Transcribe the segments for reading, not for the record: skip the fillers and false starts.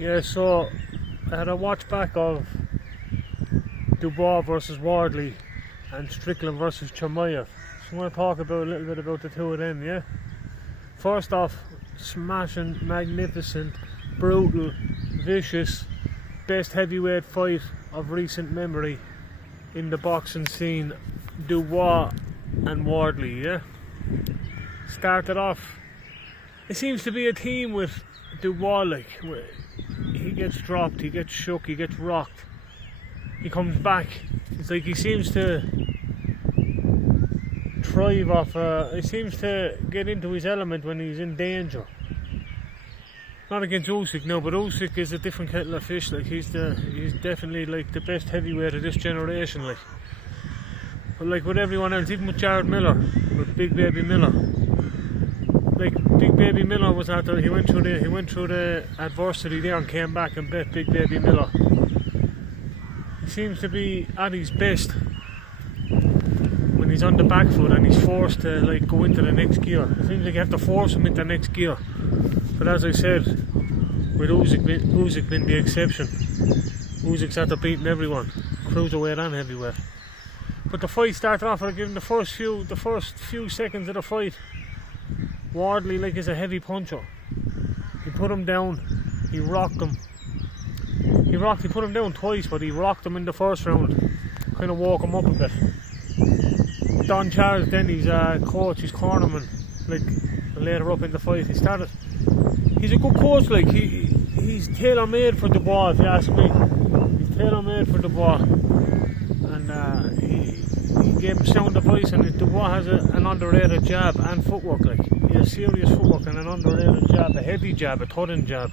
Yeah, so I had a watch back of Dubios versus Wardley and Strickland versus Chimaev. So I'm going to talk about a little bit about the two of them, yeah? First off, smashing, magnificent, brutal, vicious, best heavyweight fight of recent memory in the boxing scene, Dubios and Wardley, yeah? Started off, it seems to be a team with Dubios, like, he gets dropped, he gets shook, he gets rocked, he comes back. It's like he seems to thrive off, he seems to get into his element when he's in danger. Not against Usyk now, but Usyk is a different kettle of fish. Like he's definitely like the best heavyweight of this generation. Like, but like with everyone else, even with Jared Miller, with Big Baby Miller. Like Big Baby Miller was out there. He went through the adversity there and came back and bet Big Baby Miller. He seems to be at his best when he's on the back foot and he's forced to like go into the next gear. It seems like you have to force him into the next gear. But as I said, with Usyk being the exception, Usyk's after beating everyone, cruiserweight and heavyweight. But the fight started off, I'll give him the first few seconds of the fight. Wardley like is a heavy puncher. He put him down, he rocked him. He put him down twice, but he rocked him in the first round. Kind of woke him up a bit. Don Charles then, his coach, his cornerman, like later up in the fight, he's a good coach, like he's tailor-made for Dubios, if you ask me. He's tailor-made for Dubios. And he gave him sound advice, and Dubios has an underrated jab and footwork, like. He has serious footwork and an underrated jab, a heavy jab, a thudding jab.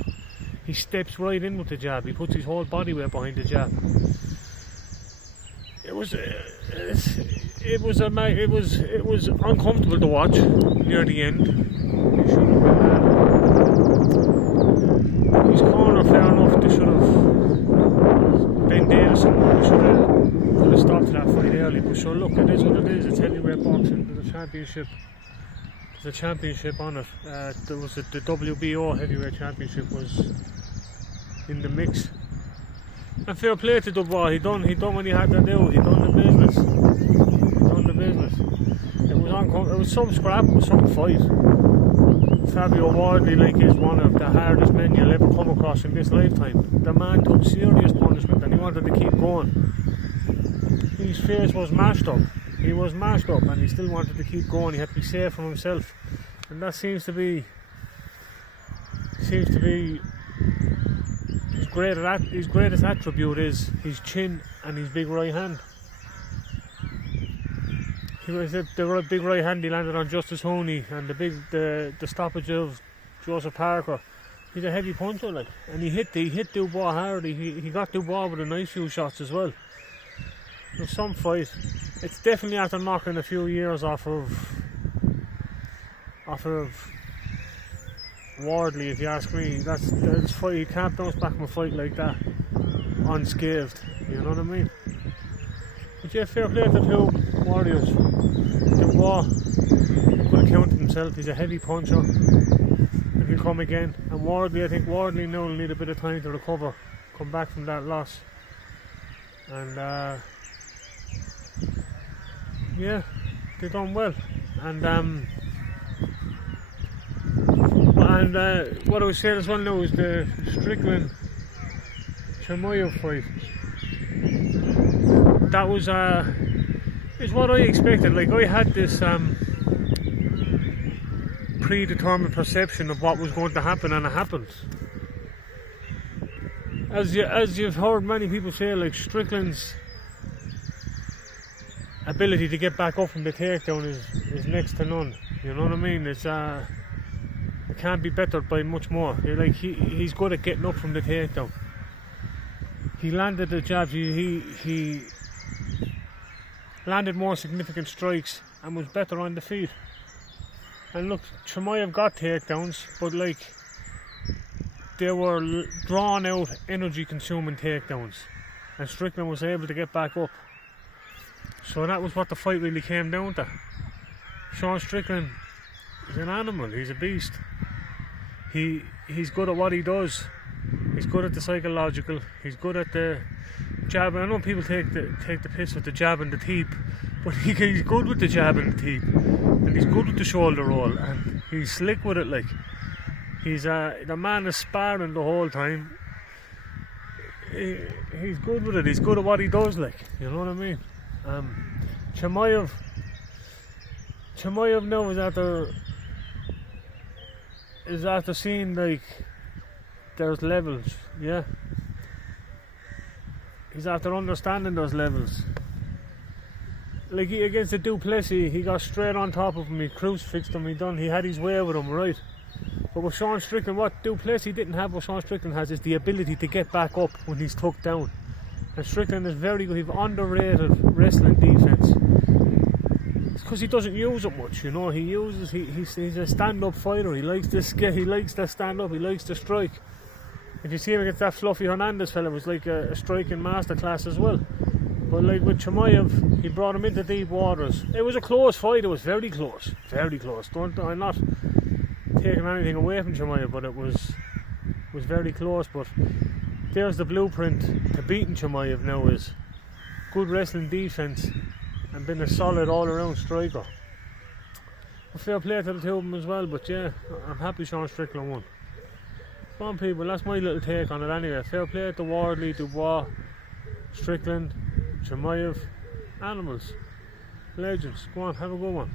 He steps right in with the jab, he puts his whole body weight behind the jab. It was uncomfortable to watch near the end. He should have been his corner, fair enough. They should have been there somewhere. They could have stopped that fight early. But sure, look, it is what it is. It's heavyweight boxing. There's a championship. There's a championship on it. There was the WBO heavyweight championship was in the mix. And fair play to Dubios. He done what he had to do. He done the business. It was some scrap, it was some fight. Fabio Wardley like is one of the hardest men you'll ever come across in this lifetime. The man took serious punishment and he wanted to keep going. His face was mashed up. He was mashed up and he still wanted to keep going. He had to be safe from himself. And that seems to be his greatest attribute is his chin and his big right hand. He was the big right hand he landed on Justice Honey, and the stoppage of Joseph Parker. He's a heavy puncher, like, and he hit Dubios hard. He got Dubios with a nice few shots as well. There's some fight. It's definitely after knocking a few years off of Wardley, if you ask me. That's fight. You can't bounce back from a fight like that unscathed. You know what I mean? But yeah, fair play to the two warriors. Dubios could have counted himself. He's a heavy puncher, and he'll come again. And Wardley, I think Wardley now will need a bit of time to recover, come back from that loss. And yeah, they done well. And what I was saying as well now is the Strickland Chimaev fight. That was is what I expected. Like, I had this predetermined perception of what was going to happen, and it happened. As you've heard many people say, like, Strickland's ability to get back up from the takedown is next to none. You know what I mean? It can't be bettered by much more. Like, he's good at getting up from the takedown. He landed the jabs. He landed more significant strikes and was better on the feet. And look, Chimaev got takedowns, but like, they were drawn out, energy consuming takedowns, and Strickland was able to get back up. So that was what the fight really came down to. Sean Strickland is an animal. He's a beast. He's good at what he does. He's good at the psychological. He's good at the jab. I know people take the piss with the jab and the teep, but he's good with the jab and the teep, and he's good with the shoulder roll, and he's slick with it. Like the man is sparring the whole time. He's good with it. He's good at what he does. Like, you know what I mean? Chimaev now is after seeing like there's levels. Yeah, he's after understanding those levels. Like against the Duplessis, he got straight on top of him. He crucifixed him. He had his way with him, right? But with Sean Strickland, what Duplessis didn't have, what Sean Strickland has, is the ability to get back up when he's tucked down. And Strickland is very good. He's underrated wrestling defense. It's because he doesn't use it much, you know. He's a stand-up fighter. He likes to stand up. He likes to strike. If you see him against that Fluffy Hernandez fella, it was like a striking masterclass as well. But like with Chimaev, he brought him into deep waters. It was a close fight. It was very close, very close. I'm not taking anything away from Chimaev, but it was very close. But there's the blueprint to beating Chimaev now: is good wrestling defense and being a solid all-around striker. A fair play to the two of them as well. But yeah, I'm happy Sean Strickland won. Come on, people, that's my little take on it anyway. Fair play to Wardley, Dubois, Strickland, Chimaev, animals, legends. Go on, have a good one.